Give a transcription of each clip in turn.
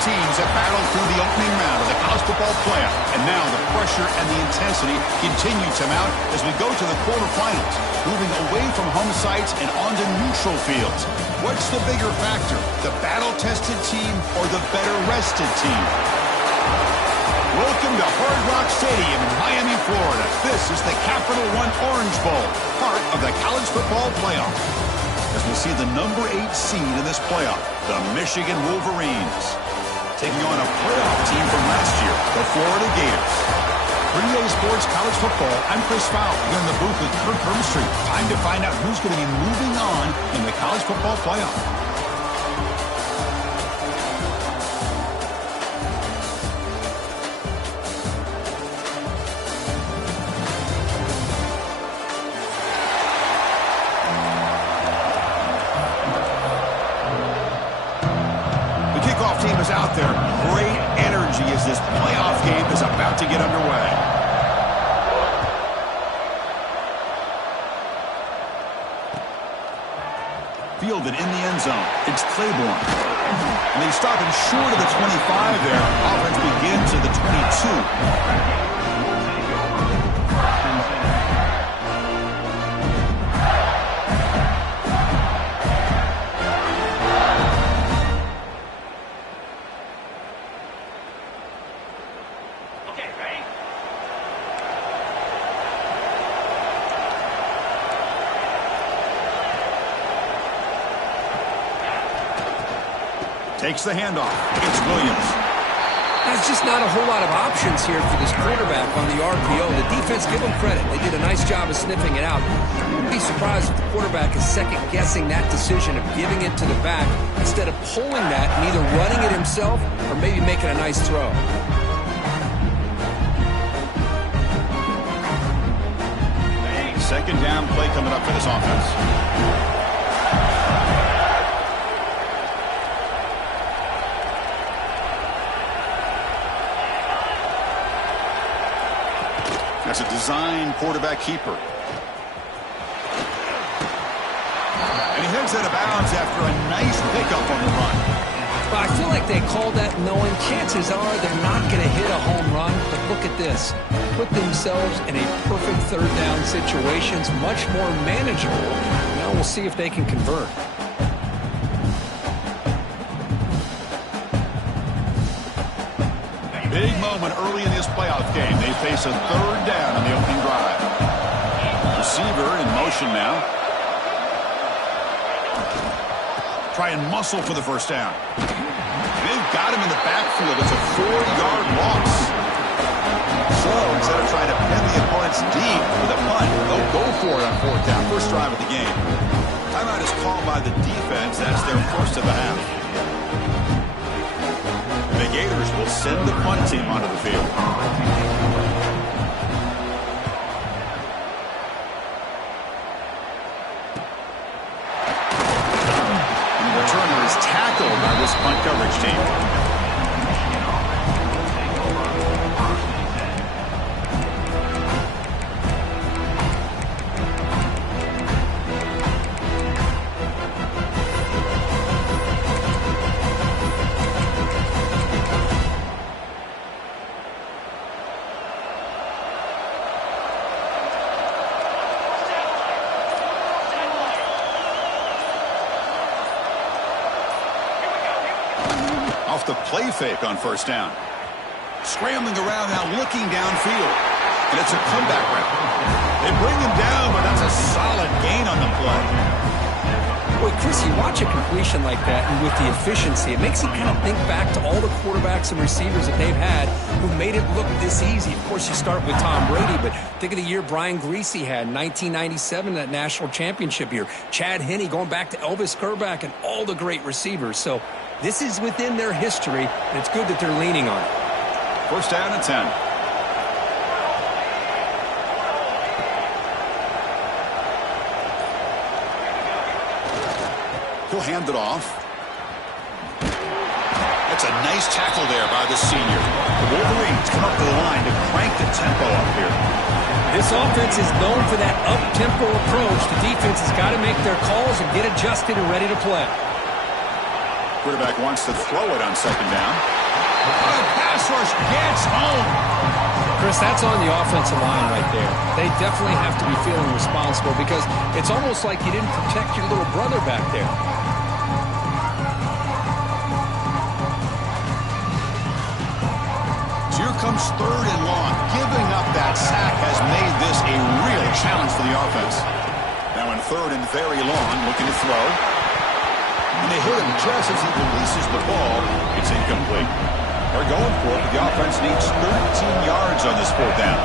teams have battled through the opening round of the college football playoff, and now the pressure and the intensity continue to mount as we go to the quarterfinals, moving away from home sites and onto neutral fields. What's the bigger factor, the battle-tested team or the better-rested team? Welcome to Hard Rock Stadium in Miami, Florida. This is the Capital One Orange Bowl, part of the college football playoff. As we'll see the number 8 seed in this playoff, the Michigan Wolverines, taking on a playoff team from last year, the Florida Gators. For EA Sports College Football, I'm Chris Fowle, here in the booth with Kirk Hermstreet. Time to find out who's going to be moving on in the college football playoff. Team is out there. Great energy as this playoff game is about to get underway. Fielded in the end zone. It's Claiborne. And they stop him short of the 25 there. Offense begins at the 22. Takes the handoff. It's Williams. There's just not a whole lot of options here for this quarterback on the RPO. The defense, give them credit. They did a nice job of sniffing it out. I wouldn't be surprised if the quarterback is second-guessing that decision of giving it to the back instead of pulling that and either running it himself or maybe making a nice throw. Second down play coming up for this offense. That's a design quarterback keeper. And he heads out of bounds after a nice pickup on the run. Well, I feel like they called that knowing chances are they're not going to hit a home run. But look at this. Put themselves in a perfect third down situations, much more manageable. Now we'll see if they can convert. Big moment early in this playoff game. They face a third down on the opening drive. Receiver in motion now. Try and muscle for the first down. They've got him in the backfield. It's a 4-yard loss. So instead of trying to pin the opponents deep with a punt, they'll go for it on fourth down. First drive of the game. Timeout is called by the defense. That's their first of the half. The Gators will send the punt team onto the field. And the returner is tackled by this punt coverage team. Off the play fake on first down. Scrambling around now, looking downfield. And it's a comeback route. They bring him down, but that's a solid gain on the play. Boy, Chris, you watch a completion like that, and with the efficiency, it makes you kind of think back to all the quarterbacks and receivers that they've had who made it look this easy. Of course, you start with Tom Brady, but think of the year Brian Greasy had in 1997, that national championship year. Chad Henne going back to Elvis Kerback and all the great receivers. So this is within their history, and it's good that they're leaning on it. First down and 10. He'll hand it off. That's a nice tackle there by the senior. The Wolverines come up to the line to crank the tempo up here. This offense is known for that up-tempo approach. The defense has got to make their calls and get adjusted and ready to play. Quarterback wants to throw it on second down. Oh, the pass rush gets home. Chris, that's on the offensive line right there. They definitely have to be feeling responsible because it's almost like you didn't protect your little brother back there. So here comes third and long. Giving up that sack has made this a real challenge for the offense. Now in third and very long, looking to throw. And they hit him just as he releases the ball. It's incomplete. They're going for it, but the offense needs 13 yards on this fourth down.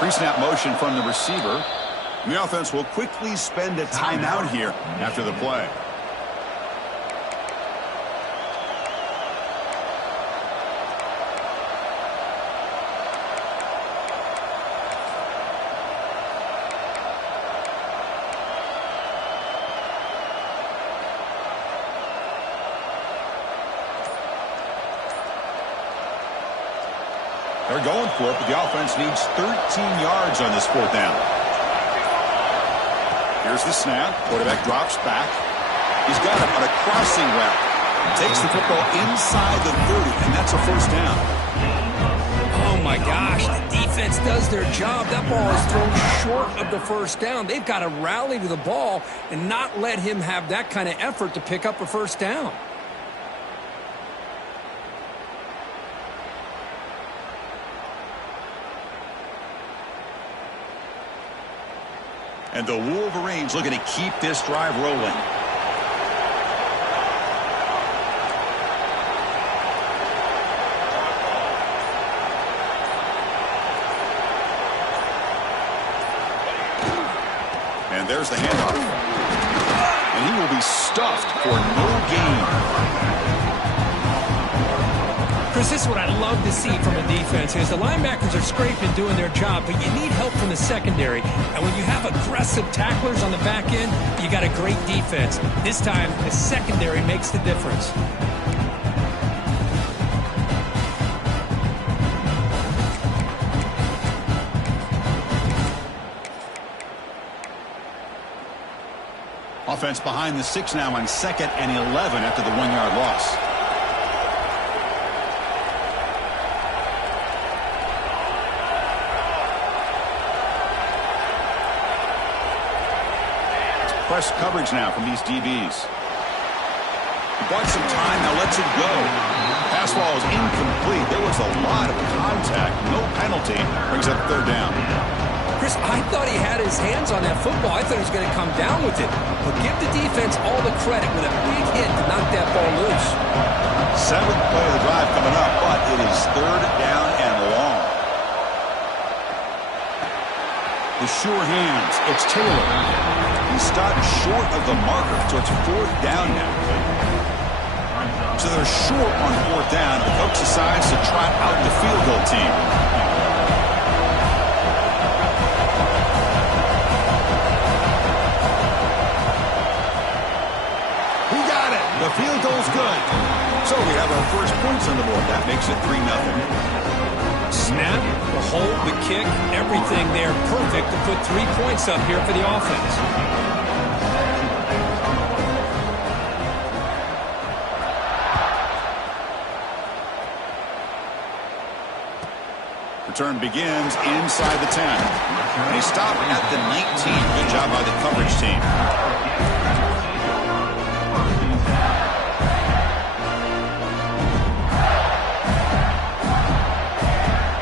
Pre-snap motion from the receiver. And the offense will quickly spend a timeout here after the play. They're going for it, but the offense needs 13 yards on this fourth down. Here's the snap. Quarterback drops back. He's got it on a crossing route. Takes the football inside the 30, and that's a first down. Oh, my gosh. The defense does their job. That ball is thrown short of the first down. They've got to rally to the ball and not let him have that kind of effort to pick up a first down. And the Wolverines looking to keep this drive rolling. And there's the handoff. And he will be stuffed for no gain. Chris, this is what I love to see from a defense is the linebackers are scraping, doing their job, but you need help from the secondary. And when you have aggressive tacklers on the back end, you got a great defense. This time, the secondary makes the difference. Offense behind the 6 now on 2nd and 11 after the 1-yard loss. Press coverage now from these DBs. He bought some time, now lets it go. Pass ball is incomplete. There was a lot of contact. No penalty. Brings up third down. Chris, I thought he had his hands on that football. I thought he was going to come down with it. But give the defense all the credit with a big hit to knock that ball loose. 7th play of the drive coming up, but it is third down and long. The sure hands. It's Taylor. He stopped short of the marker, so it's fourth down now. So they're short on fourth down. The coach decides to trot out the field goal team. He got it. The field goal's good. So we have our first points on the board. That makes it 3-0. Snap, the hold, the kick, everything there perfect to put 3 points up here for the offense. Return begins inside the 10. And he stopped at the 19. Good job by the coverage team.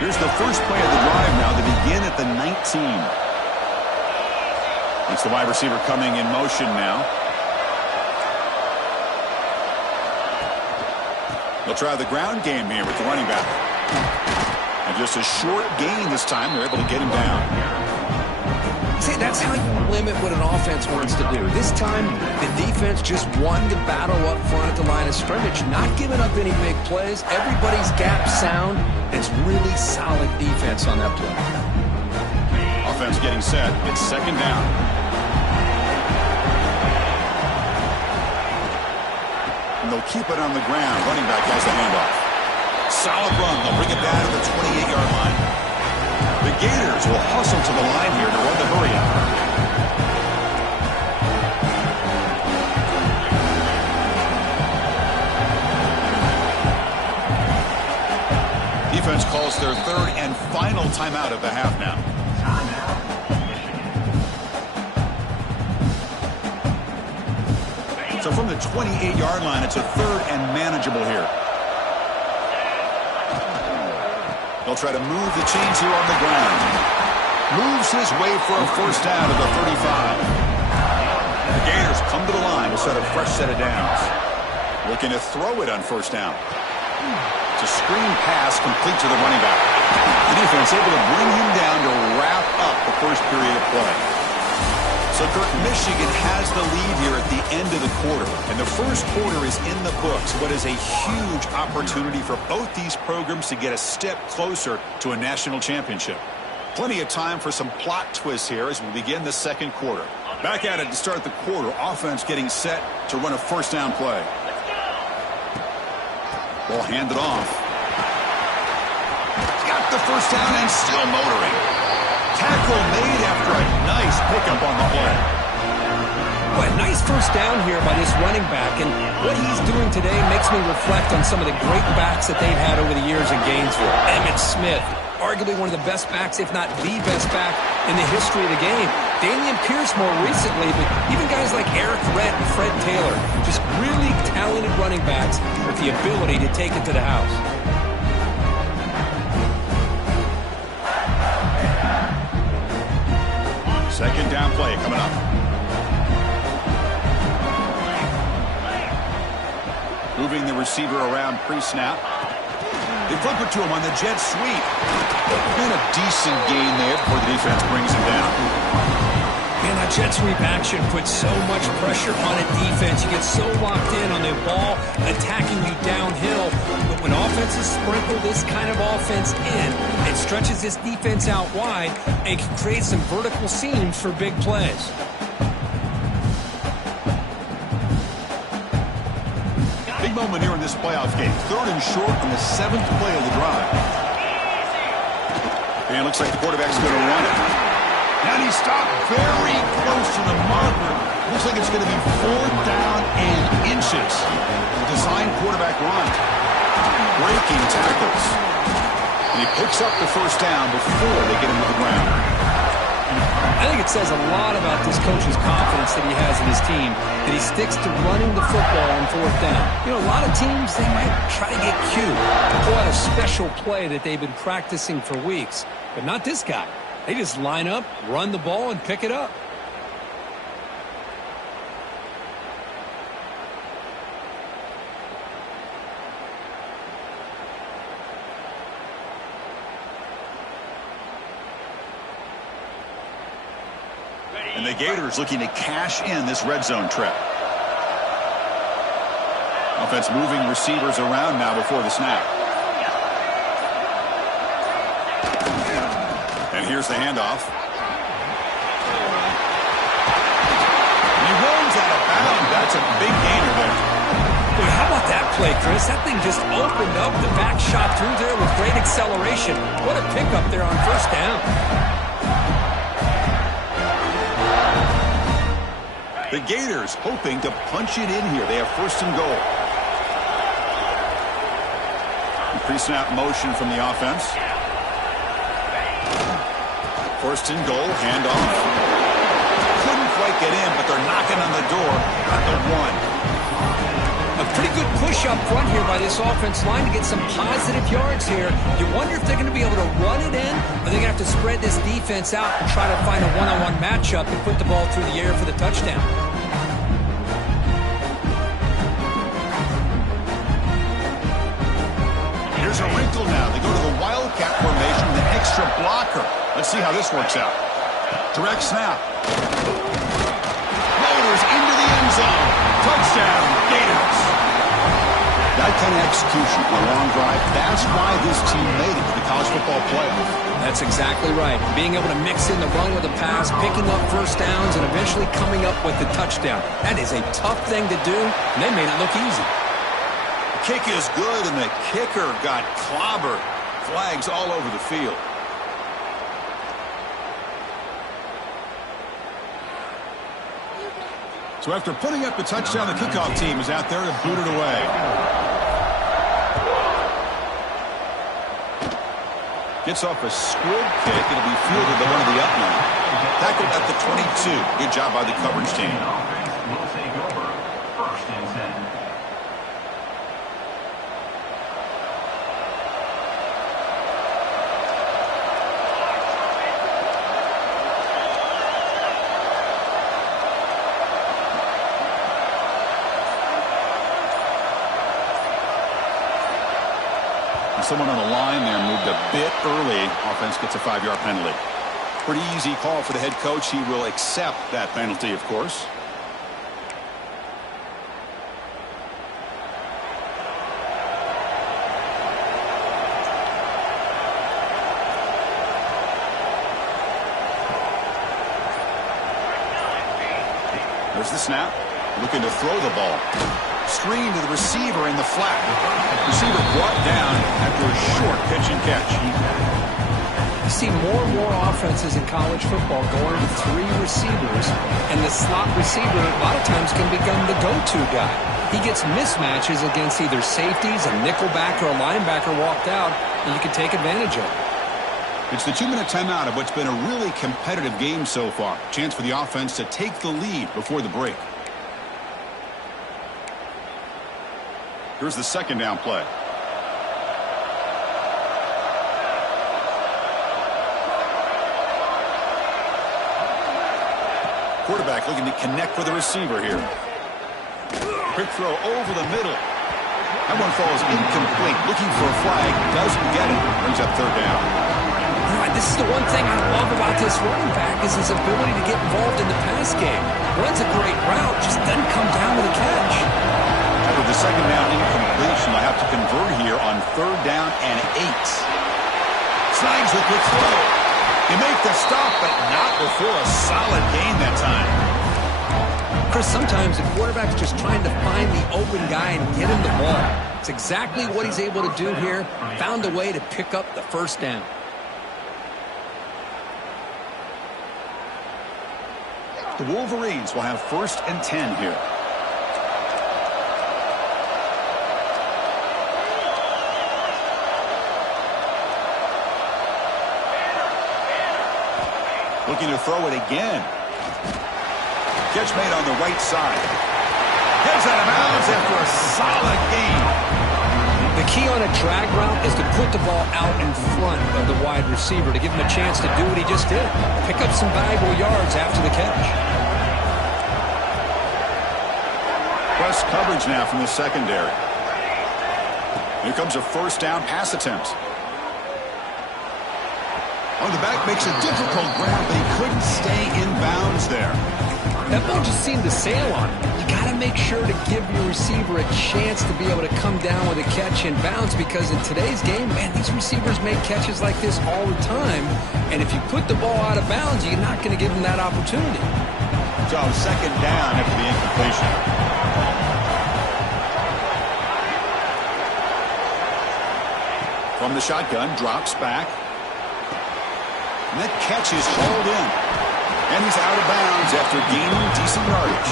Here's the first play of the drive now. They begin at the 19. It's the wide receiver coming in motion now. They'll try the ground game here with the running back. And just a short gain this time. They're able to get him down. See, that's how you limit what an offense wants to do. This time, the defense just won the battle up front at the line of scrimmage, not giving up any big plays. Everybody's gap sound. It's really solid defense on that play. Offense getting set. It's second down. And they'll keep it on the ground. Running back has the handoff. Solid run. They'll bring it down to the 28-yard line. The Gators will hustle to the line here to run the hurry-up. Defense calls their third and final timeout of the half now. So from the 28-yard line, it's a third and manageable here. They'll try to move the chains here on the ground. Moves his way for a first down at the 35. The Gators come to the line to set a fresh set of downs. Looking to throw it on first down. It's a screen pass complete to the running back. The defense able to bring him down to wrap up the first period of play. So, Kirk, Michigan has the lead here at the end of the quarter. And the first quarter is in the books. What is a huge opportunity for both these programs to get a step closer to a national championship. Plenty of time for some plot twists here as we begin the second quarter. Back at it to start the quarter. Offense getting set to run a first down play. Ball handed off. Got the first down and still motoring. Tackle made after a nice pickup on the play. Boy, nice first down here by this running back, and what he's doing today makes me reflect on some of the great backs that they've had over the years in Gainesville. Emmitt Smith, arguably one of the best backs, if not the best back in the history of the game. Damian Pierce more recently, but even guys like Eric Redd and Fred Taylor, just really talented running backs with the ability to take it to the house. Second down play coming up. Moving the receiver around pre-snap. They flip it to him on the jet sweep. And a decent gain there before the defense brings him down. Man, that jet sweep action puts so much pressure on a defense. You get so locked in on the ball attacking you downhill. But when offenses sprinkle this kind of offense in, it stretches this defense out wide and can create some vertical seams for big plays. Big moment here in this playoff game. Third and short on the 7th play of the drive. And it looks like the quarterback's going to run it. And he stopped very close to the marker. Looks like it's going to be 4th down and inches. The design quarterback run. Breaking tackles. And he picks up the first down before they get him to the ground. I think it says a lot about this coach's confidence that he has in his team, that he sticks to running the football on 4th down. You know, a lot of teams, they might try to get cute, pull out a special play that they've been practicing for weeks, but not this guy. They just line up, run the ball, and pick it up. And the Gators looking to cash in this red zone trip. Offense moving receivers around now before the snap. And here's the handoff. And he rolls out of bounds. That's a big gainer there. Boy, how about that play, Chris? That thing just opened up. The back shot through there with great acceleration. What a pickup there on first down. The Gators hoping to punch it in here. They have first and goal. Pre-snap motion from the offense. First and goal, handoff. Couldn't quite get in, but they're knocking on the door at the 1. A pretty good push up front here by this offense line to get some positive yards here. You wonder if they're going to be able to run it in, or they're going to have to spread this defense out and try to find a one-on-one matchup and put the ball through the air for the touchdown. Here's a wrinkle now. They go to the Wildcat formation with an extra blocker. Let's see how this works out. Direct snap. Motors into the end zone. Touchdown, Gators. That kind of execution on a long drive, that's why this team made it to the college football playoff. That's exactly right. Being able to mix in the run with the pass, picking up first downs, and eventually coming up with the touchdown. That is a tough thing to do, and they made it look easy. The kick is good, and the kicker got clobbered. Flags all over the field. So after putting up the touchdown, the kickoff team is out there to boot it away. Gets off a squib kick. It'll be fielded to one of the up men. Tackled at the 22. Good job by the coverage team. Will take over. First and 10. Someone on the line there moved a bit early. Offense gets a 5-yard penalty. Pretty easy call for the head coach. He will accept that penalty, of course. There's the snap. Looking to throw the ball. Screen to the receiver in the flat. Receiver brought down after a short pitch and catch. You see more and more offenses in college football going to 3 receivers, and the slot receiver a lot of times can become the go-to guy. He gets mismatches against either safeties, a nickelback, or a linebacker walked out, and you can take advantage of it. It's the 2-minute timeout of what's been a really competitive game so far. Chance for the offense to take the lead before the break. Here's the second down play. Quarterback looking to connect with the receiver here. Quick throw over the middle. That one falls incomplete. Looking for a flag. Doesn't get it. Brings up third down. This is the one thing I love about this running back is his ability to get involved in the pass game. Runs a great route, just doesn't come down with a catch. After the second down incompletion, I have to convert here on third down and 8. Snags the quick throw. You make the stop, but not before a solid gain that time. Chris, sometimes the quarterback's just trying to find the open guy and get him the ball. It's exactly what he's able to do here. Found a way to pick up the first down. The Wolverines will have first and 10 here. Looking to throw it again. Catch made on the right side. Gets out of bounds after a solid gain. The key on a drag route is to put the ball out in front of the wide receiver to give him a chance to do what he just did. Pick up some valuable yards after the catch. Press coverage now from the secondary. Here comes a first down pass attempt. On the back makes a difficult grab, but he couldn't stay in bounds there. That ball just seemed to sail on him. You got to make sure to give your receiver a chance to be able to come down with a catch in bounds because in today's game, man, these receivers make catches like this all the time. And if you put the ball out of bounds, you're not going to give them that opportunity. So second down after the incompletion. From the shotgun, drops back. And that catch is hauled in. And he's out of bounds after gaining decent yardage.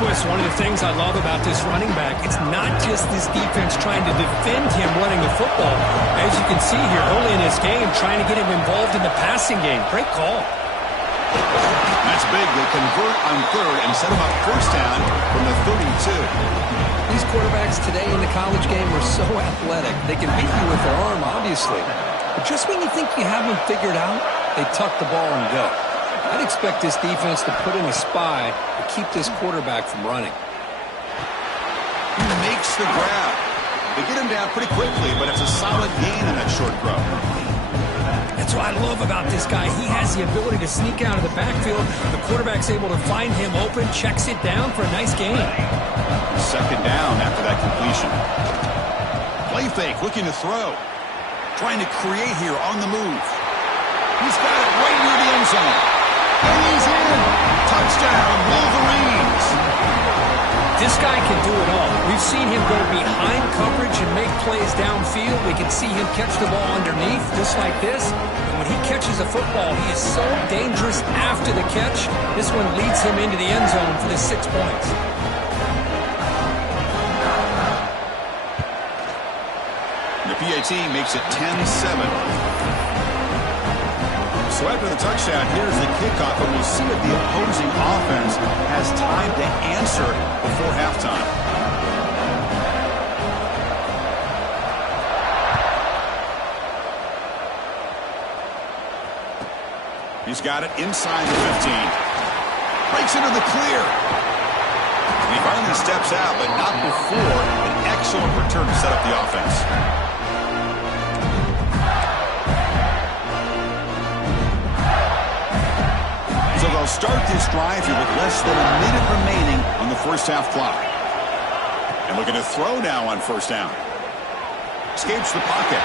Wes, one of the things I love about this running back, it's not just this defense trying to defend him running the football. As you can see here early in this game, trying to get him involved in the passing game. Great call. That's big. They convert on third and set him up first down from the 32. These quarterbacks today in the college game are so athletic. They can beat you with their arm, obviously. But just when you think you have them figured out, they tuck the ball and go. I'd expect this defense to put in a spy to keep this quarterback from running. He makes the grab. They get him down pretty quickly, but it's a solid gain in that short throw. That's what I love about this guy. He has the ability to sneak out of the backfield. The quarterback's able to find him open, checks it down for a nice gain. Second down after that completion. Play fake, looking to throw. Trying to create here on the move. He's got it right near the end zone. And he's in. Touchdown, Wolverines. This guy can do it all. We've seen him go behind coverage and make plays downfield. We can see him catch the ball underneath, just like this. And when he catches a football, he is so dangerous after the catch. This one leads him into the end zone for the 6 points. The PAT makes it 10-7. So after the touchdown, here's the kickoff, and we'll see if the opposing offense has time to answer before halftime. He's got it inside the 15. Breaks into the clear. And he finally steps out, but not before an excellent return to set up the offense. So they'll start this drive here with less than a minute remaining on the first half clock. And looking to throw now on first down. Escapes the pocket.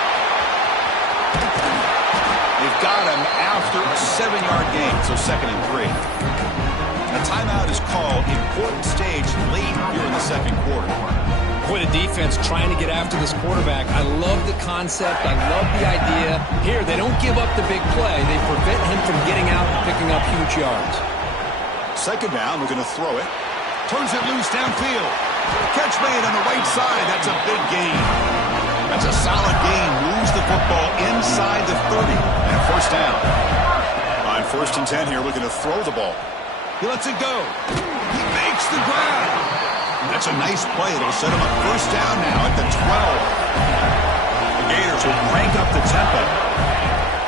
They've got him after a 7-yard gain, so 2nd and 3. A timeout is called. Important stage late here in the second quarter. Boy, the defense trying to get after this quarterback. I love the concept. I love the idea. Here, they don't give up the big play. They prevent him from getting out and picking up huge yards. 2nd down, we're going to throw it. Turns it loose downfield. Catch made on the right side. That's a big gain. That's a solid gain. Moves the football inside the 30. And a first down. On 1st and 10 here, looking to throw the ball. He lets it go. He makes the grab. That's a nice play. It'll set him up first down now at the 12. The Gators will crank up the tempo.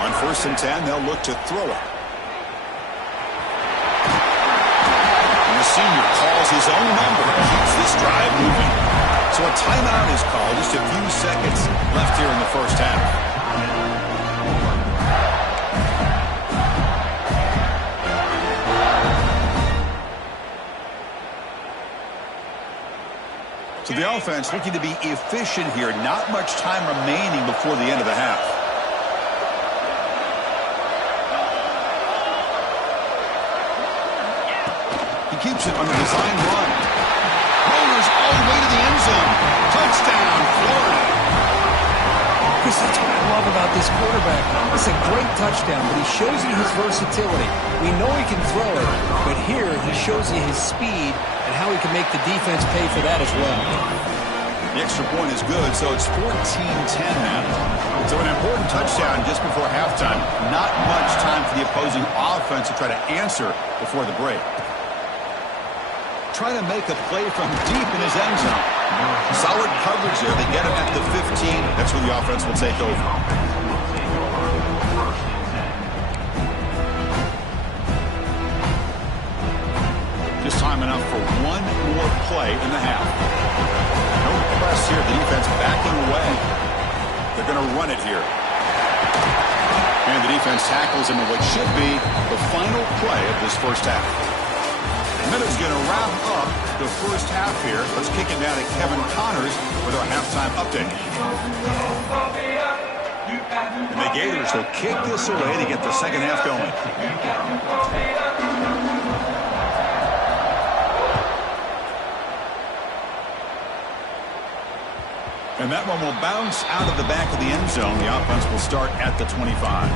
On 1st and 10, they'll look to throw it. And the senior calls his own number. Keeps this drive moving. So a timeout is called. Just a few seconds left here in the first half. So the offense looking to be efficient here. Not much time remaining before the end of the half. He keeps it on the design run. Rollers all the way to the end zone. Touchdown, Florida. Chris, that's what I love about this quarterback. It's a great touchdown, but he shows you his versatility. We know he can throw it, but here he shows you his speed and how he can make the defense pay for that as well. The extra point is good, so it's 14-10 now. So an important touchdown just before halftime. Not much time for the opposing offense to try to answer before the break. Trying to make a play from deep in his end zone. Solid coverage there. They get him at the 15. That's where the offense will take over. Just time enough for one more play in the half. No press here. The defense backing away. They're going to run it here. And the defense tackles him in what should be the final play of this first half. Miller's going to wrap up the first half here. Let's kick it down to Kevin Connors with our halftime update. And the Gators will kick this away to get the second half going. And that one will bounce out of the back of the end zone. The offense will start at the 25.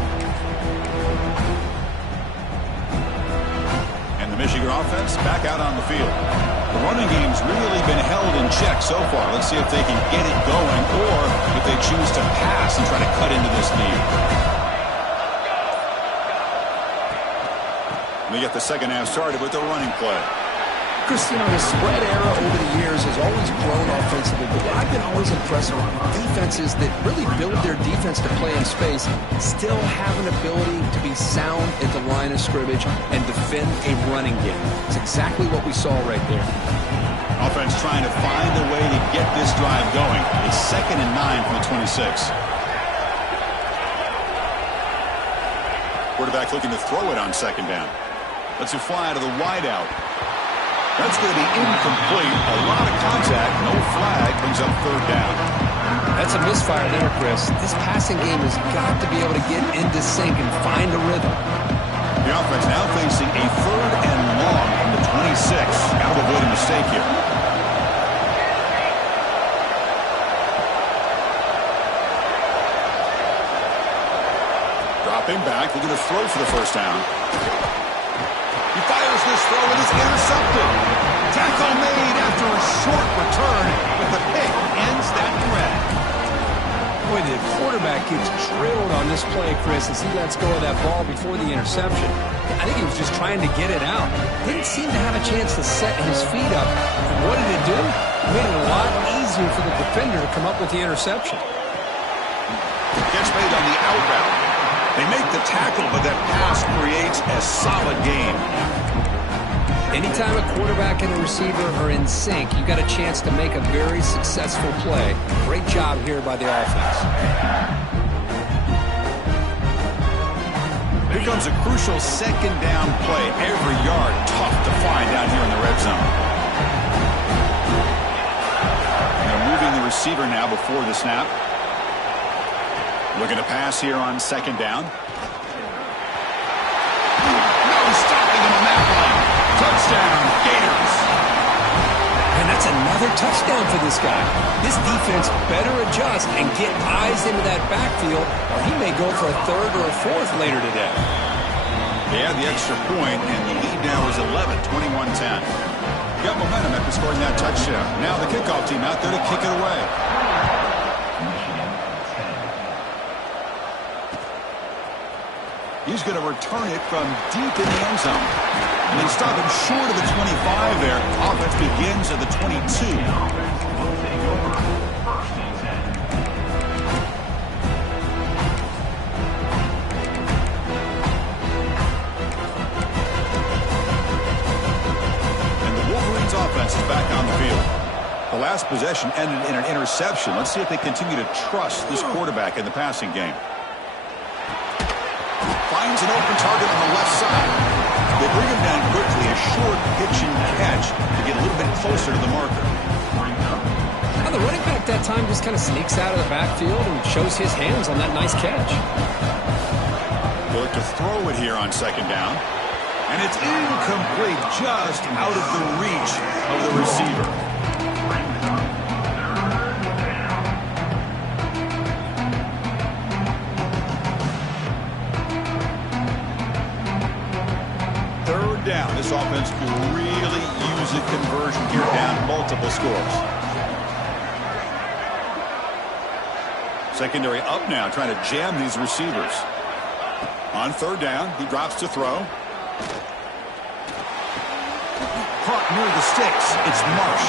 And the Michigan offense back out on the field. The running game's really been held in check so far. Let's see if they can get it going or if they choose to pass and try to cut into this lead. We get the second half started with the running play. Chris, you know, the spread era over the years has always grown offensively, but what I've been always impressed with defenses that really build their defense to play in space still have an ability to be sound at the line of scrimmage and defend a running game. It's exactly what we saw right there. Offense trying to find a way to get this drive going. It's 2nd and 9 from the 26. Quarterback looking to throw it on 2nd down. Lets it fly to the wideout. That's going to be incomplete. A lot of contact. No flag. Brings up 3rd down. That's a misfire there, Chris. This passing game has got to be able to get into sync and find a rhythm. The offense now facing a 3rd and long from the 26. Got to avoid a mistake here. Stepping back, looking to throw for the first down. He fires this throw and it's intercepted. Tackle made after a short return, but the pick ends that threat. Boy, the quarterback gets drilled on this play, Chris, as he lets go of that ball before the interception. I think he was just trying to get it out. Didn't seem to have a chance to set his feet up. And what did it do? It made it a lot easier for the defender to come up with the interception. Gets made on the out route. They make the tackle, but that pass creates a solid gain. Anytime a quarterback and a receiver are in sync, you got a chance to make a very successful play. Great job here by the offense. Here comes a crucial second down play. Every yard tough to find down here in the red zone. They're moving the receiver now before the snap. Looking to pass here on second down. No stopping him on that one. Touchdown, Gators. And that's another touchdown for this guy. This defense better adjust and get eyes into that backfield, or he may go for a third or a fourth later today. They have the extra point, and the lead now is 11, 21-10. Got momentum after scoring that touchdown. Now the kickoff team out there to kick it away. He's going to return it from deep in the end zone. And they stop him short of the 25 there. Offense begins at the 22. And the Wolverines offense is back on the field. The last possession ended in an interception. Let's see if they continue to trust this quarterback in the passing game. Finds an open target on the left side. They bring him down quickly, a short pitch and catch to get a little bit closer to the marker. Now the running back that time just kind of sneaks out of the backfield and shows his hands on that nice catch. Look to throw it here on second down. And it's incomplete, just out of the reach of the receiver. Down. This offense could really use a conversion here, down multiple scores. Secondary up now, trying to jam these receivers. On third down, he drops to throw. Caught near the sticks. It's Marsh.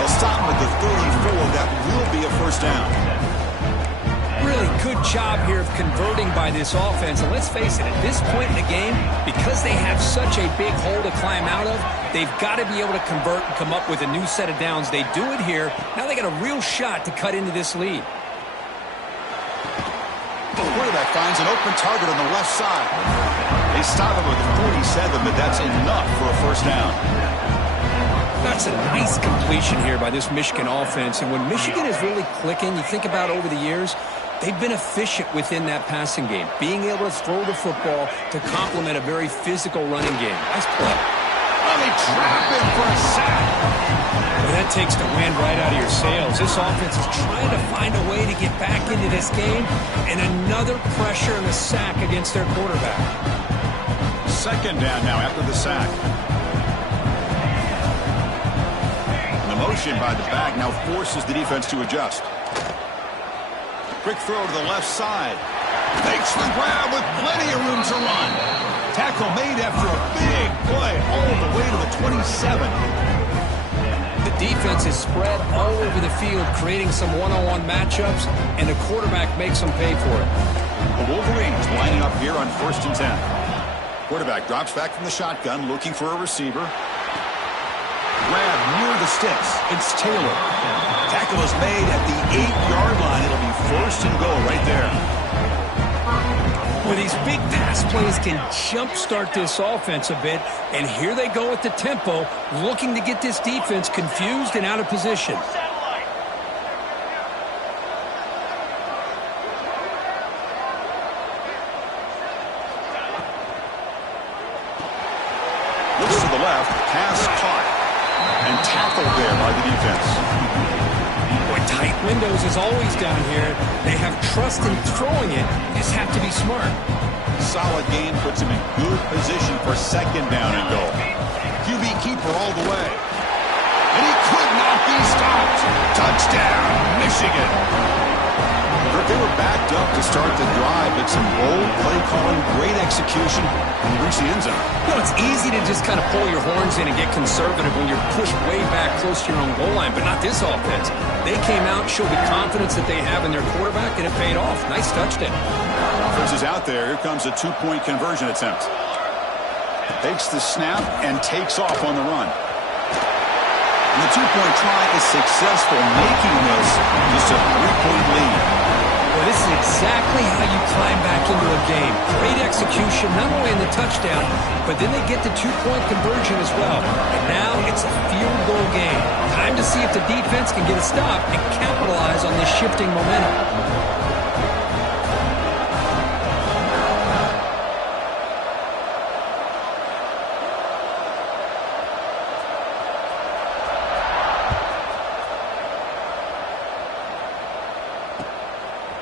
They'll stop him at the 34. That will be a first down. Really good job here of converting by this offense. And let's face it, at this point in the game, because they have such a big hole to climb out of, they've got to be able to convert and come up with a new set of downs. They do it here. Now they got a real shot to cut into this lead. The quarterback finds an open target on the left side. They stop him with a 47, but that's enough for a first down. That's a nice completion here by this Michigan offense. And when Michigan is really clicking, you think about over the years, they've been efficient within that passing game, being able to throw the football to complement a very physical running game. Nice play. Oh, they trap him for a sack. Well, that takes the wind right out of your sails. This offense is trying to find a way to get back into this game, and another pressure and a sack against their quarterback. Second down now after the sack. The motion by the back now forces the defense to adjust. Quick throw to the left side. Makes the grab with plenty of room to run. Tackle made after a big play all the way to the 27. The defense is spread all over the field, creating some one-on-one matchups, and the quarterback makes them pay for it. The Wolverines lining up here on 1st and 10. Quarterback drops back from the shotgun, looking for a receiver. Grab near the sticks. It's Taylor. Tackle is made at the 8-yard line. It'll be 1st and goal right there. Well, these big pass plays can jumpstart this offense a bit, and here they go at the tempo, looking to get this defense confused and out of position. Looks to the left, pass caught, and tackled there by the defense. Boy, tight windows is always down here. They have trust in throwing it. Just have to be smart. Solid gain puts him in good position for second down and goal. QB keeper all the way. And he could not be stopped. Touchdown, Michigan. They were backed up to start the drive, but some bold play calling, great execution, and reach the end zone. You know, it's easy to just kind of pull your horns in and get conservative when you're pushed way back close to your own goal line, but not this offense. They came out, showed the confidence that they have in their quarterback, and it paid off. Nice touchdown. Offense is out there. Here comes a two-point conversion attempt. Takes the snap and takes off on the run. And the two-point try is successful, making this just a three-point lead. Well, this is exactly how you climb back into a game. Great execution, not only in the touchdown, but then they get the two-point conversion as well. And now it's a field goal game. Time to see if the defense can get a stop and capitalize on this shifting momentum.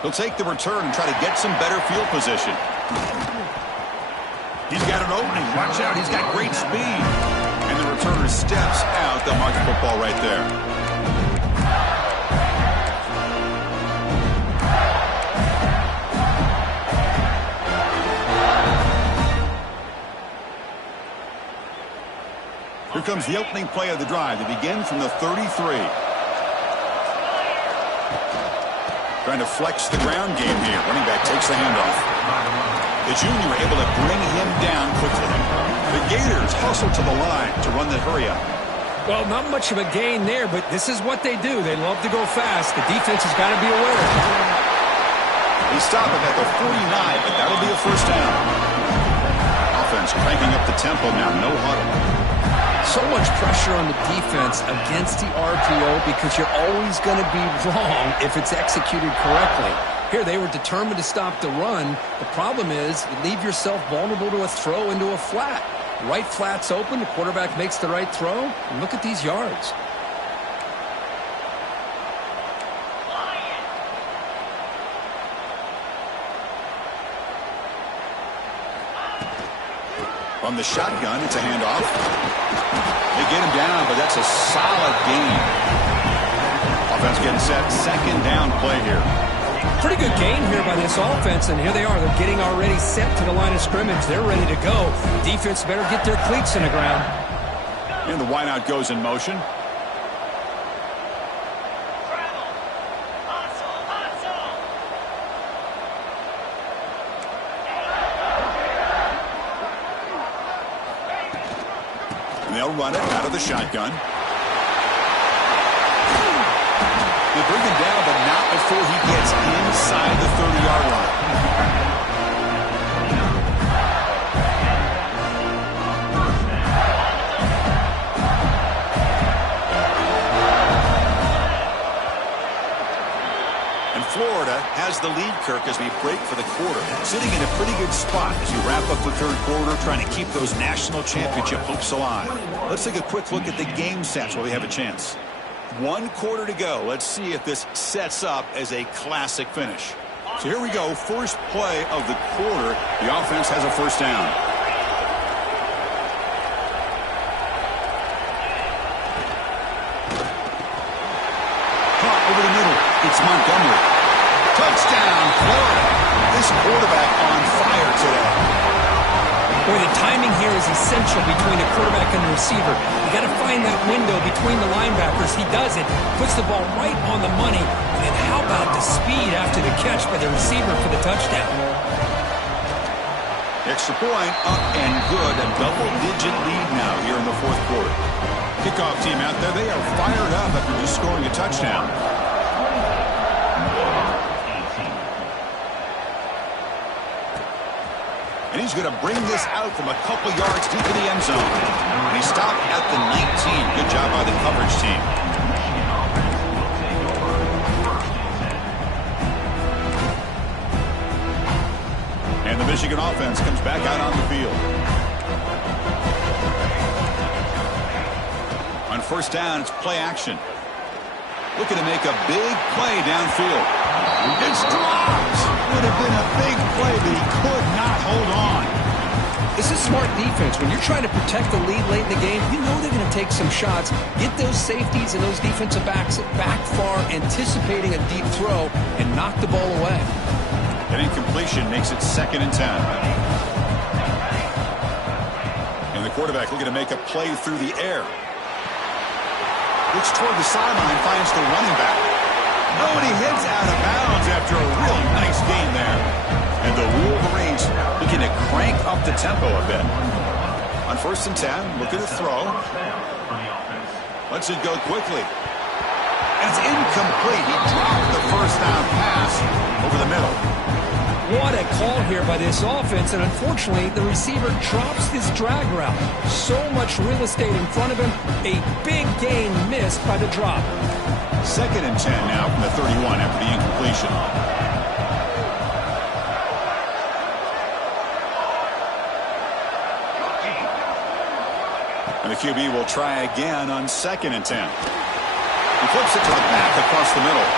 He'll take the return and try to get some better field position. He's got an opening. Watch out. He's got great speed. And the returner steps out. They'll mark the football right there. Here comes the opening play of the drive. They begin from the 33. Trying to flex the ground game here. Running back takes the handoff. The junior able to bring him down quickly. The Gators hustle to the line to run the hurry up. Well, not much of a gain there, but this is what they do. They love to go fast. The defense has got to be aware of it. He stopped him at the 49, but that'll be a first down. Offense cranking up the tempo now. No huddle. So much pressure on the defense against the RPO because you're always going to be wrong if it's executed correctly. Here, they were determined to stop the run. The problem is you leave yourself vulnerable to a throw into a flat. Right flat's open, the quarterback makes the right throw, and look at these yards. From the shotgun, it's a handoff. They get him down, but that's a solid gain. Offense getting set. Second down play here. Pretty good gain here by this offense, and here they are. They're getting already set to the line of scrimmage. They're ready to go. Defense better get their cleats in the ground. And the wideout goes in motion. They'll run it out of the shotgun. They bring him down, but not before he gets inside the 30-yard line. And Florida has the lead, Kirk, as we break for the quarter. Sitting in a pretty good spot as you wrap up the third quarter, trying to keep those national championship hopes alive. Let's take a quick look at the game stats while we have a chance. 1 quarter to go. Let's see if this sets up as a classic finish. So here we go. First play of the quarter. The offense has a first down. Caught over the middle. It's Montgomery. Touchdown, Florida. This quarterback on fire today. Boy, the timing here is essential between the quarterback and the receiver. You got to find that window between the linebackers. He does it, puts the ball right on the money, and then how about the speed after the catch by the receiver for the touchdown? Extra point, up and good. A double-digit lead now here in the fourth quarter. Kickoff team out there, they are fired up after just scoring a touchdown. And he's going to bring this out from a couple yards deep in the end zone. And he stopped at the 19. Good job by the coverage team. And the Michigan offense comes back out on the field. On first down, it's play action. Looking to make a big play downfield. It's dropped. would have been a big play, but he could not hold on. This is smart defense. When you're trying to protect the lead late in the game, you know they're going to take some shots, get those safeties and those defensive backs back far, anticipating a deep throw, and knock the ball away. An incompletion makes it 2nd and 10. And the quarterback looking to make a play through the air. Looks toward the sideline, finds the running back. Oh, and he heads out of bounds after a really nice game there. And the Wolverines looking to crank up the tempo a bit. On 1st and 10, looking to throw. Lets it go quickly. And it's incomplete. He dropped the first down pass over the middle. What a call here by this offense, and unfortunately, the receiver drops his drag route. So much real estate in front of him, a big gain missed by the drop. 2nd and 10 now from the 31 after the incompletion. And the QB will try again on 2nd and 10. He flips it to the back across the middle.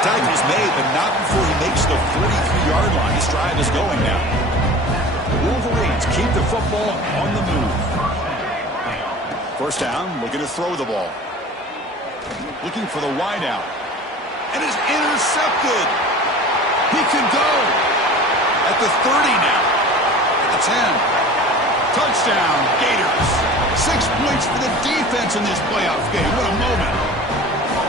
Tackle's made, but not before he makes the 43-yard line. This drive is going now. The Wolverines keep the football on the move. 1st down, looking to throw the ball. Looking for the wideout. And is intercepted. He can go. At the 30 now. At the 10. Touchdown, Gators. 6 points for the defense in this playoff game. What a moment.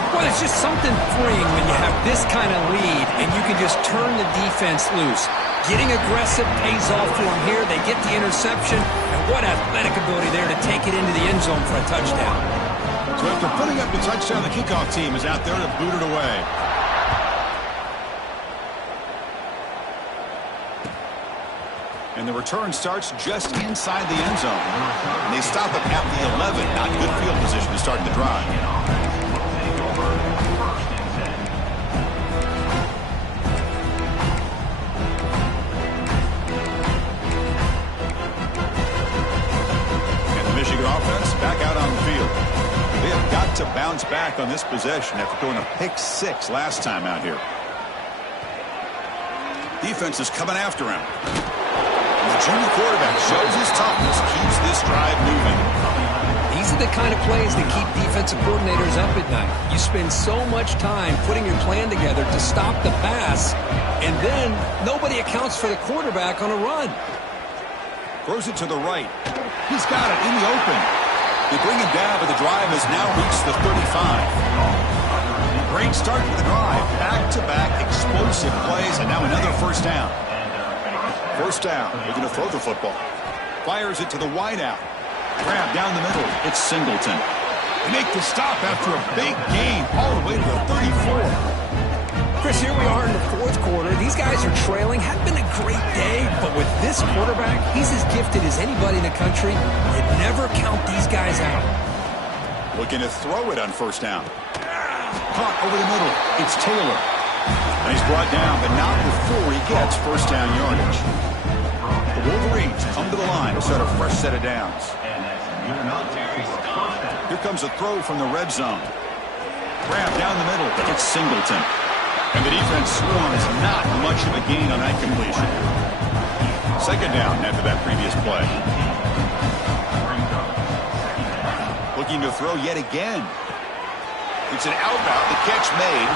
Well, it's just something freeing when you have this kind of lead and you can just turn the defense loose. Getting aggressive pays off for them here. They get the interception, and what athletic ability there to take it into the end zone for a touchdown. So after putting up the touchdown, the kickoff team is out there to boot it away. And the return starts just inside the end zone. And they stop it at the 11. Not good field position to start the drive. Michigan offense back out on the field. They have got to bounce back on this possession after throwing a pick-6 last time out here. Defense is coming after him. And the junior quarterback shows his toughness, keeps this drive moving. These are the kind of plays that keep defensive coordinators up at night. You spend so much time putting your plan together to stop the pass, and then nobody accounts for the quarterback on a run. Throws it to the right. He's got it in the open. They bring him down, but the drive has now reached the 35. Great start to the drive. Back-to-back explosive plays, and now another 1st down. 1st down. They're going to throw the football. Fires it to the wideout. Grab down the middle. It's Singleton. They make the stop after a big gain all the way to the 34. Chris, here we are in the 4th quarter. These guys are trailing. Hadn't been a great day, but with this quarterback, he's as gifted as anybody in the country. You never count these guys out. Looking to throw it on 1st down. Caught over the middle. It's Taylor. And he's brought down, but not before he gets 1st down yardage. The Wolverines come to the line to start a fresh set of downs. Here comes a throw from the red zone. Grab down the middle. It's Singleton. And the defense swarms not much of a gain on that completion. 2nd down after that previous play. Looking to throw yet again. It's an outbound. The catch made.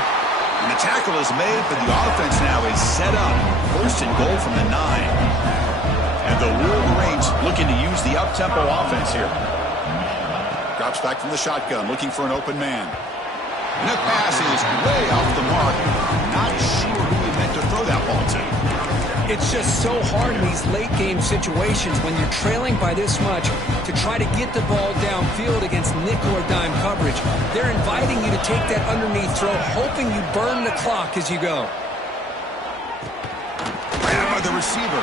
And the tackle is made, but the offense now is set up. 1st and goal from the 9. And the Wolverines looking to use the up-tempo offense here. Drops back from the shotgun, looking for an open man. And that pass is way off the mark. Not sure who he meant to throw that ball to. It's just so hard in these late-game situations when you're trailing by this much to try to get the ball downfield against nickel or dime coverage. They're inviting you to take that underneath throw, hoping you burn the clock as you go. Grab by the receiver.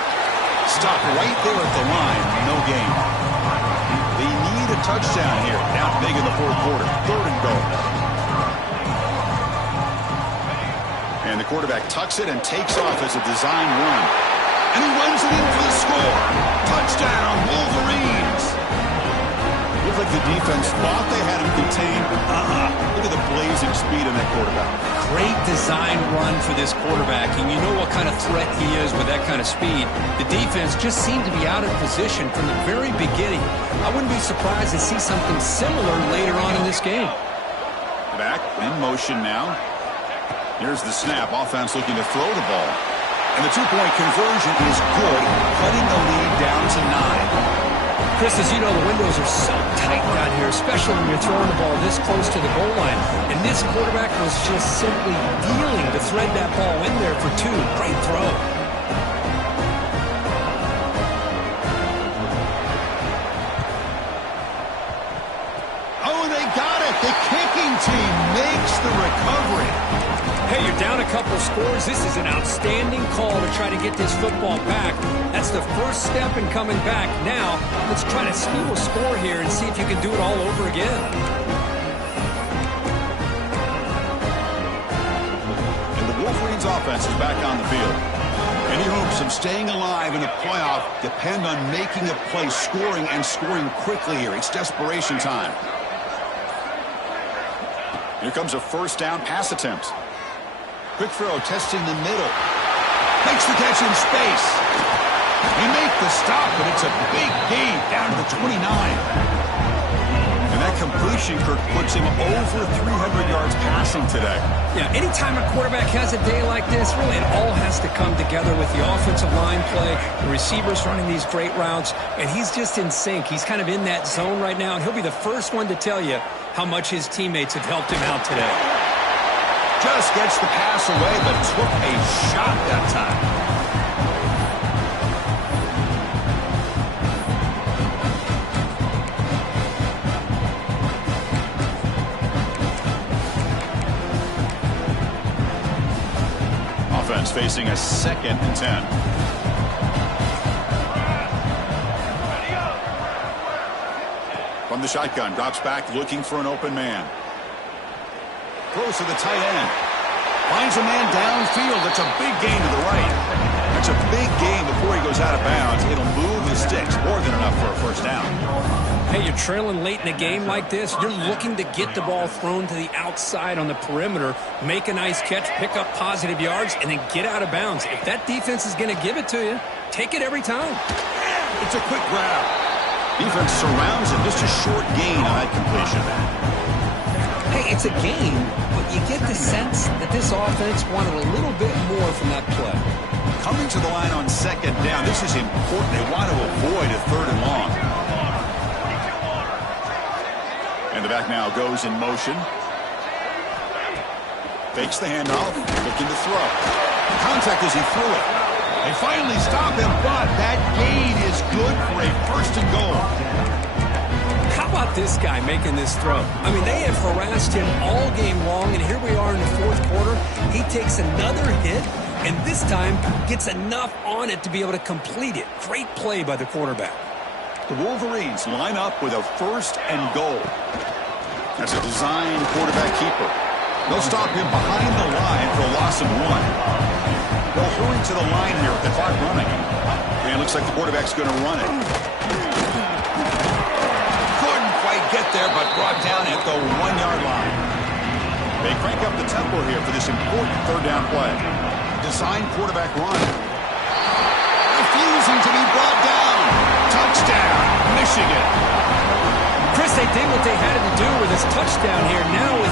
Stop right there at the line. No gain. They need a touchdown here. Down big in the 4th quarter. 3rd and goal. And the quarterback tucks it and takes off as a design run. And he runs it in for the score. Touchdown, Wolverines. Looked like the defense thought they had him contained. Look at the blazing speed in that quarterback. Great design run for this quarterback, and you know what kind of threat he is with that kind of speed. The defense just seemed to be out of position from the very beginning. I wouldn't be surprised to see something similar later on in this game. Back in motion now. Here's the snap. Offense looking to throw the ball. And the two-point conversion is good, cutting the lead down to 9. Chris, as you know, the windows are so tight down here, especially when you're throwing the ball this close to the goal line. And this quarterback was just simply dealing to thread that ball in there for 2. Great throw. Oh, they got it. The kicking team makes the recovery. Hey, you're down a couple scores. This is an outstanding call to try to get this football back. That's the first step in coming back. Now, let's try to steal a score here and see if you can do it all over again. And the Wolverines offense is back on the field. Any hopes of staying alive in a playoff depend on making a play, scoring, and scoring quickly here. It's desperation time. Here comes a first down pass attempt. Quick throw, testing the middle. Makes the catch in space. He makes the stop, but it's a big gain down to the 29. And that completion, Kirk, puts him over 300 yards passing today. Yeah, anytime a quarterback has a day like this, really it all has to come together with the offensive line play, the receivers running these great routes, and he's just in sync. He's kind of in that zone right now, and he'll be the first one to tell you how much his teammates have helped him out today. Just gets the pass away, but took a shot that time. Offense facing a 2nd and 10. From the shotgun, drops back, looking for an open man. Throws to the tight end. Finds a man downfield. That's a big gain to the right. That's a big gain before he goes out of bounds. It'll move the sticks. More than enough for a first down. Hey, you're trailing late in a game like this. You're looking to get the ball thrown to the outside on the perimeter, make a nice catch, pick up positive yards, and then get out of bounds. If that defense is going to give it to you, take it every time. It's a quick grab. Defense surrounds him. Just a short gain on that completion. Hey, it's a gain, but you get the sense that this offense wanted a little bit more from that play. Coming to the line on 2nd down, this is important. They want to avoid a 3rd and long. And the back now goes in motion. Fakes the handoff, looking to throw. Contact as he threw it. They finally stop him, but that gain is good for a 1st and goal. How about this guy making this throw? I mean, they have harassed him all game long, and here we are in the 4th quarter. He takes another hit, and this time gets enough on it to be able to complete it. Great play by the quarterback. The Wolverines line up with a 1st and goal. That's a design quarterback keeper. They'll stop him behind the line for a loss of 1. They'll hurry to the line here with the clock running. And it looks like the quarterback's going to run it. Get there, but brought down at the 1-yard line. They crank up the tempo here for this important 3rd down play. Design quarterback run. Refusing to be brought down. Touchdown, Michigan. Chris, they did what they had to do with this touchdown here. Now with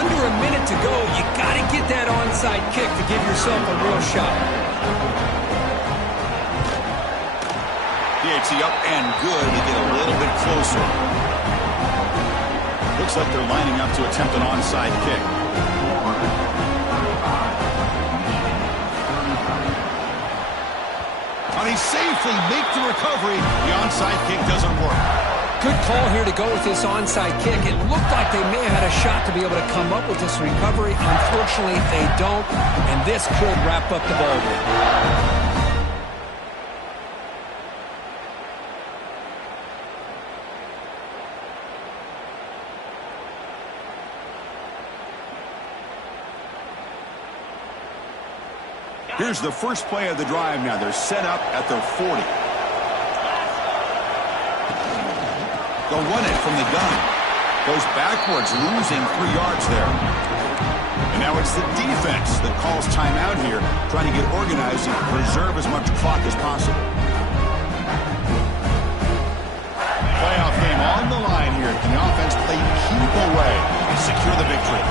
under a minute to go, you got to get that onside kick to give yourself a real shot. PAT up and good to get a little bit closer. Looks like they're lining up to attempt an onside kick. And he safely make the recovery. The onside kick doesn't work. Good call here to go with this onside kick. It looked like they may have had a shot to be able to come up with this recovery. Unfortunately, they don't, and this could wrap up the ball game. Here's the first play of the drive now. They're set up at their 40. They'll run it from the gun. Goes backwards, losing 3 yards there. And now it's the defense that calls timeout here, trying to get organized and preserve as much clock as possible. Playoff game on the line here. Can the offense play keep away and secure the victory?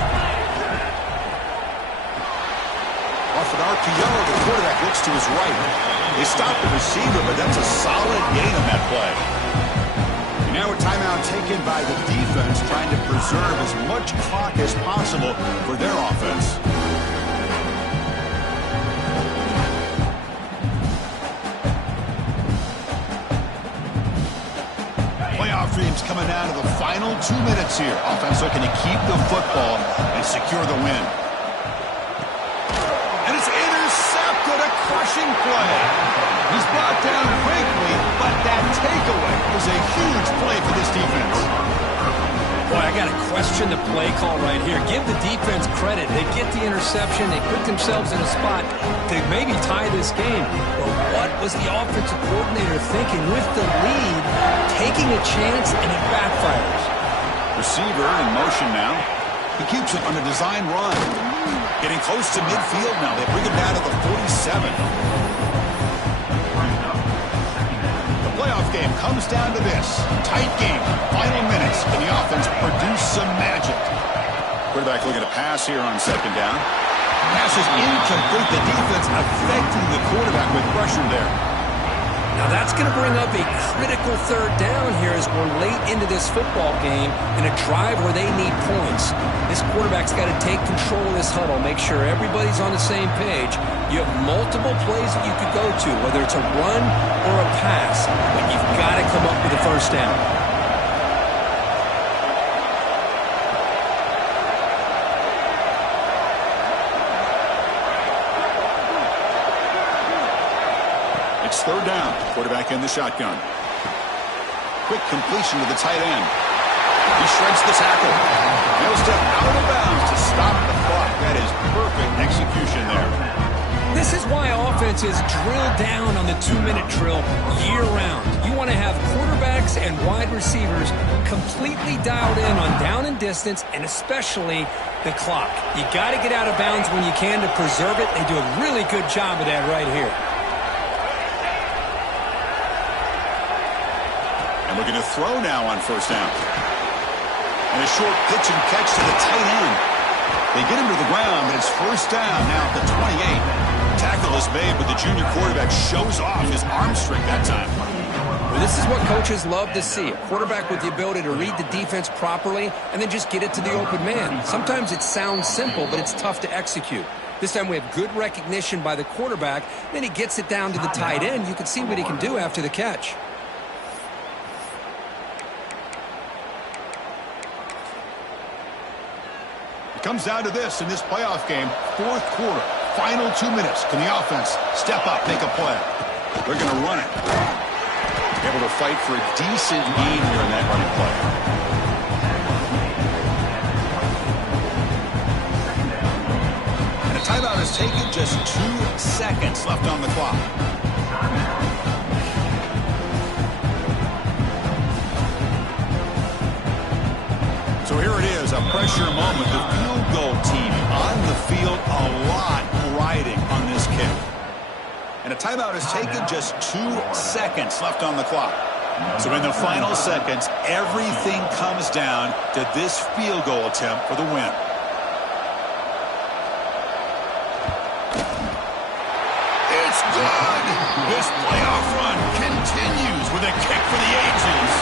Off an RPO, the quarterback looks to his right. They stop the receiver, but that's a solid gain on that play. And now a timeout taken by the defense, trying to preserve as much clock as possible for their offense. Playoff dreams coming down to the final 2 minutes here. Offense looking to keep the football and secure the win. And it's intercepted, a crushing play. He's brought down quickly, but that takeaway was a huge play for this defense. Boy, I got to question the play call right here. Give the defense credit. They get the interception. They put themselves in a spot to maybe tie this game. But what was the offensive coordinator thinking with the lead, taking a chance, and it backfires? Receiver in motion now. He keeps it on a design run. Getting close to midfield now. They bring him down to the 47. Playoff game comes down to this. Tight game. Final minutes. Can the offense produce some magic? Quarterback looking to pass here on second down. Pass is incomplete. The defense affecting the quarterback with pressure there. Now that's going to bring up a critical third down here as we're late into this football game in a drive where they need points. This quarterback's got to take control of this huddle, make sure everybody's on the same page. You have multiple plays that you could go to, whether it's a run or a pass, but you've got to come up with a first down. It's third down. Quarterback in the shotgun. Quick completion to the tight end. He shreds the tackle. He'll step out of bounds to stop the clock. That is perfect execution there. This is why offenses drill down on the 2-minute drill year-round. You want to have quarterbacks and wide receivers completely dialed in on down and distance, and especially the clock. You got to get out of bounds when you can to preserve it. They do a really good job of that right here. And looking to throw now on first down. And a short pitch and catch to the tight end. They get him to the ground, but it's first down now at the 28. Tackle is made, but the junior quarterback shows off his arm strength that time. Well, this is what coaches love to see. A quarterback with the ability to read the defense properly and then just get it to the open man. Sometimes it sounds simple, but it's tough to execute. This time we have good recognition by the quarterback. Then he gets it down to the tight end. You can see what he can do after the catch. Comes down to this in this playoff game. Fourth quarter, final 2 minutes. Can the offense step up, make a play? They're going to run it. Able to fight for a decent gain here in that running play. And a timeout is taken. Just 2 seconds left on the clock. So here it is, a pressure moment. The field goal team on the field, a lot riding on this kick. And a timeout is taken, just 2 seconds left on the clock. So in the final seconds, everything comes down to this field goal attempt for the win. It's good! This playoff run continues with a kick for the ages.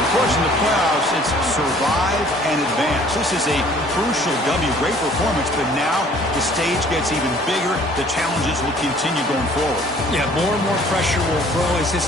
Of course, in the playoffs, it's survive and advance. This is a crucial W. Great performance, but now the stage gets even bigger. The challenges will continue going forward. Yeah, more and more pressure will grow as this